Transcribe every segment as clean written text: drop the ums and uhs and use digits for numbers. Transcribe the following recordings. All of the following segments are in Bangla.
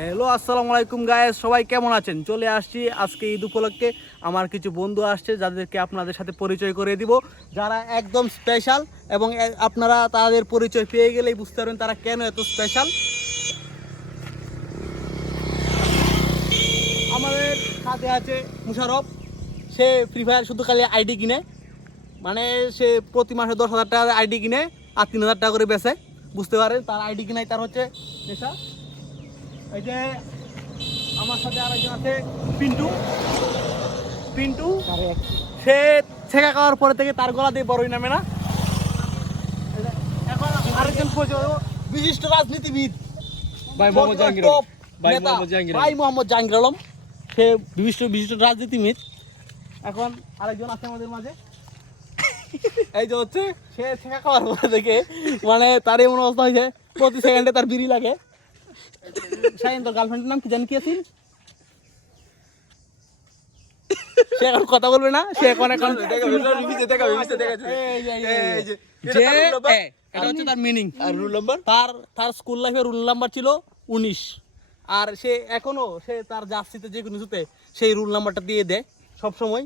হ্যালো আসসালামু আলাইকুম গায়েস, সবাই কেমন আছেন? চলে আসছি আজকে ঈদ উপলক্ষে। আমার কিছু বন্ধু আসছে যাদেরকে আপনাদের সাথে পরিচয় করে দিব, যারা একদম স্পেশাল এবং আপনারা তাদের পরিচয় পেয়ে গেলেই বুঝতে পারবেন তারা কেন এত স্পেশাল। আমাদের সাথে আছে মুশারফ। সে ফ্রি ফায়ার শুধু খালি আইডি কিনে, মানে সে প্রতি মাসে 10,000 টাকার আইডি কিনে আর 3,000 টাকা করে বেচে। বুঝতে পারেন তার আইডি কিনাই তার হচ্ছে নেশা। এই যে আমার সাথে আরেকজন আছে পিন্টু। পিন্টু সে ছেঁকা খাওয়ার পরে থেকে তার গলা দিয়ে বড়ই নামে না। এখন আরেকজন বিশিষ্ট রাজনীতিবিদ ভাই মোহাম্মদ জাহাঙ্গীর আলম। ভাই মোহাম্মদ জাহাঙ্গীর আলম, সে বিশিষ্ট রাজনীতিবিদ। এখন আরেকজন আছে আমাদের মাঝে, এই যে হচ্ছে সে ছেঁকা খাওয়ার পরে থেকে মানে তার এমন অবস্থা হয়েছে প্রতি সেকেন্ডে তার বিড়ি লাগে। শাহিন, তোর গার্লফ্রেন্ডের নাম কি জানি কি আছে? সে এখন কথা বলবে না, সে এখন এটা হচ্ছে তার মিনিং। আর রুল নাম্বার, তার স্কুল লাইফে রুল নাম্বার ছিল 19। আর সে এখনো সে তার জার্সিতে যে কোনো কিছুতে সেই রুল নাম্বারটা দিয়ে দেয় সব সময়।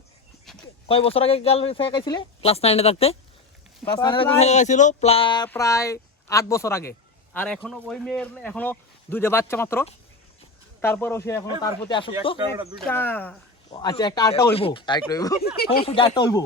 কয় বছর আগে গার্লফ্রেন্ড শেখাইছিলে? ক্লাস 9-এ থাকতে। ক্লাস 9-এ থাকতে শেখাইছিল প্রায় 8 বছর আগে। আর এখনো ওই মেয়ের এখনো 2টা বাচ্চা মাত্র, তারপরেও সে এখনো তার প্রতি আসক্ত। আচ্ছা, একটা আরেকটা হইব, সমস্যা একটা হইব।